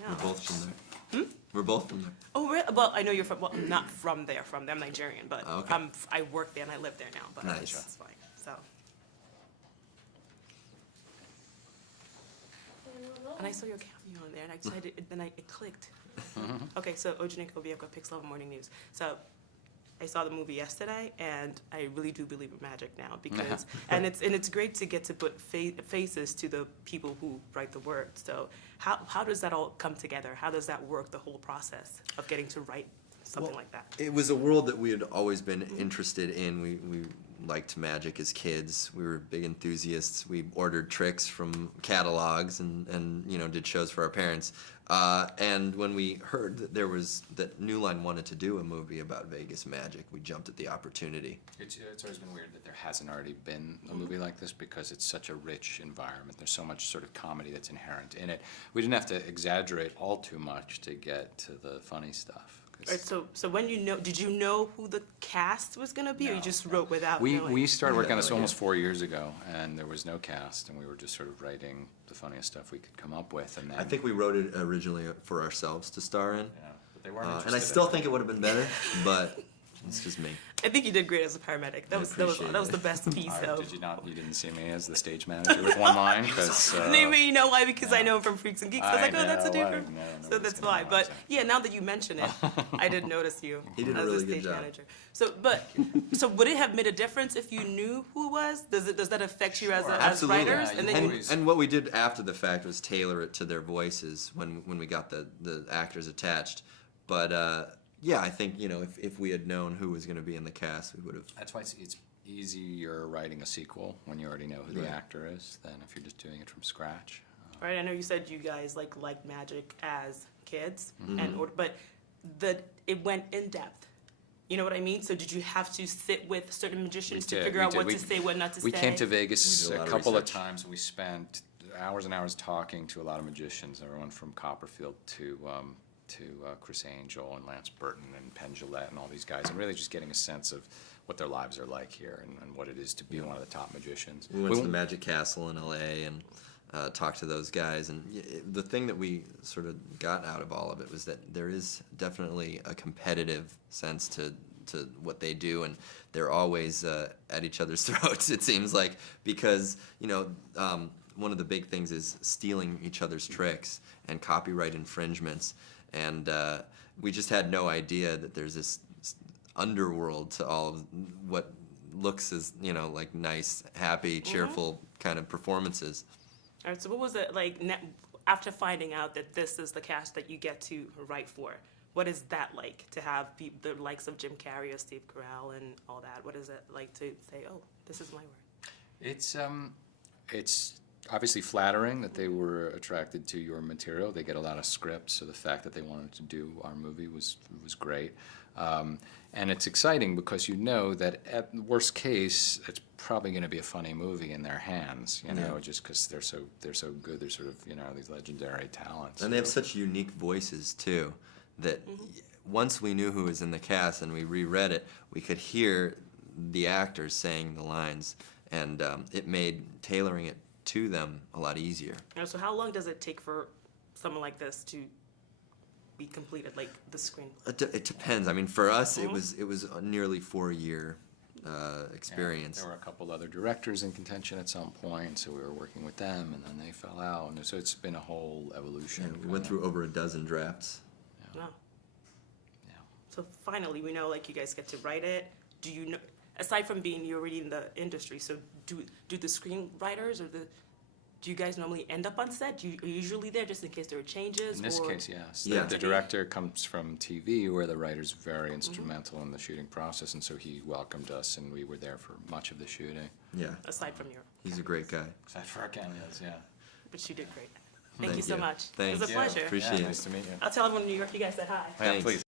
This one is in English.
know. We're both from there. We're both from there. Oh, really? Well, I know you're from. Well, I'm not from there. I'm Nigerian, but Oh, okay. I work there and I live there now. But Nice. that's fine. So. And I saw your cameo on there, and I decided. Then it clicked. Okay, so Ojinika Obiekwe, Pix Love Morning News. So. I saw the movie yesterday, and I really do believe in magic now because, and it's great to get to put faces to the people who write the words. So how does that all come together? How does that work? The whole process of getting to write something like that. It was a world that we had always been interested in. We liked magic as kids. We were big enthusiasts. We ordered tricks from catalogs and you know, did shows for our parents. And when we heard that New Line wanted to do a movie about Vegas magic, we jumped at the opportunity. It's always been weird that there hasn't already been a movie like this because it's such a rich environment. There's so much sort of comedy that's inherent in it. We didn't have to exaggerate all too much to get to the funny stuff. Right, so when did you know who the cast was gonna be, or you just wrote without knowing? We started working on this almost 4 years ago, and there was no cast, and we were just sort of writing the funniest stuff we could come up with, and then I think we wrote it originally for ourselves to star in. yeah, but they weren't interested. And I still think it would have been better, but it's just me. I think you did great as a paramedic. That was the best piece Did of. you not? You didn't see me as the stage manager with one line, because Maybe you know why? Because I know him from Freaks and Geeks. I was like, oh, that's a know, different. I know So that's why. But yeah, now that you mention it, I did notice you He did a as really the good stage job. manager. So would it have made a difference if you knew who it was? Does that affect you as Sure. as Absolutely. writers? Yeah, And you then always- And what we did after the fact was tailor it to their voices when we got the actors attached. But yeah, I think, you know, if we had known who was going to be in the cast, we would have. That's why it's easier writing a sequel when you already know who the Right. actor is than if you're just doing it from scratch. right, I know you said you guys liked magic as kids, Mm-hmm. but it went in depth. You know what I mean? So did you have to sit with certain magicians to figure out what to say, what not to say? We came to Vegas We did a a lot of couple of research. times, and we spent hours and hours talking to a lot of magicians, everyone from Copperfield to Chris Angel and Lance Burton and Penn Jillette and all these guys, and really just getting a sense of what their lives are like here and what it is to be one of the top magicians. We went to the Magic Castle in LA and talked to those guys. And the thing that we sort of got out of all of it was that there is definitely a competitive sense to what they do, and they're always at each other's throats, it seems like, because, you know, one of the big things is stealing each other's tricks and copyright infringements. And we just had no idea that there's this underworld to all of what looks as, you know, like nice, happy, cheerful kind of performances. All right, so what was it like after finding out that this is the cast that you get to write for? What is that like to have the likes of Jim Carrey or Steve Carell and all that? What is it like to say, oh, this is my work? It's obviously flattering that they were attracted to your material. They get a lot of scripts, so the fact that they wanted to do our movie was great. And it's exciting because you know that at worst case, it's probably going to be a funny movie in their hands, you know, just because they're so good. They're sort of, you know, these legendary talents. And they have such unique voices, too, that once we knew who was in the cast and we reread it, we could hear the actors saying the lines, and it made tailoring it to them a lot easier. So how long does it take for someone like this to be completed, like the screen? It depends. I mean, for us, it was a nearly 4-year experience. There were a couple other directors in contention at some point, so we were working with them, and then they fell out, and so it's been a whole evolution. And we went through over a dozen drafts. Wow. Yeah. So finally, we know like you guys get to write it. Do you know, aside from being you're already in the industry, so do the screenwriters or do you guys normally end up on set? Are you usually there just in case there are changes? In this or? case, yes. Yeah. The director comes from TV, where the writer's very instrumental in the shooting process, and so he welcomed us, and we were there for much of the shooting. Yeah, Aside from your, he's a great guy. Except for our cameos, yeah. but you did great. Thank you so much. Thank it was a you. pleasure. Appreciate it. Nice to meet you. I'll tell everyone in New York you guys said hi. Yeah, Thanks. please.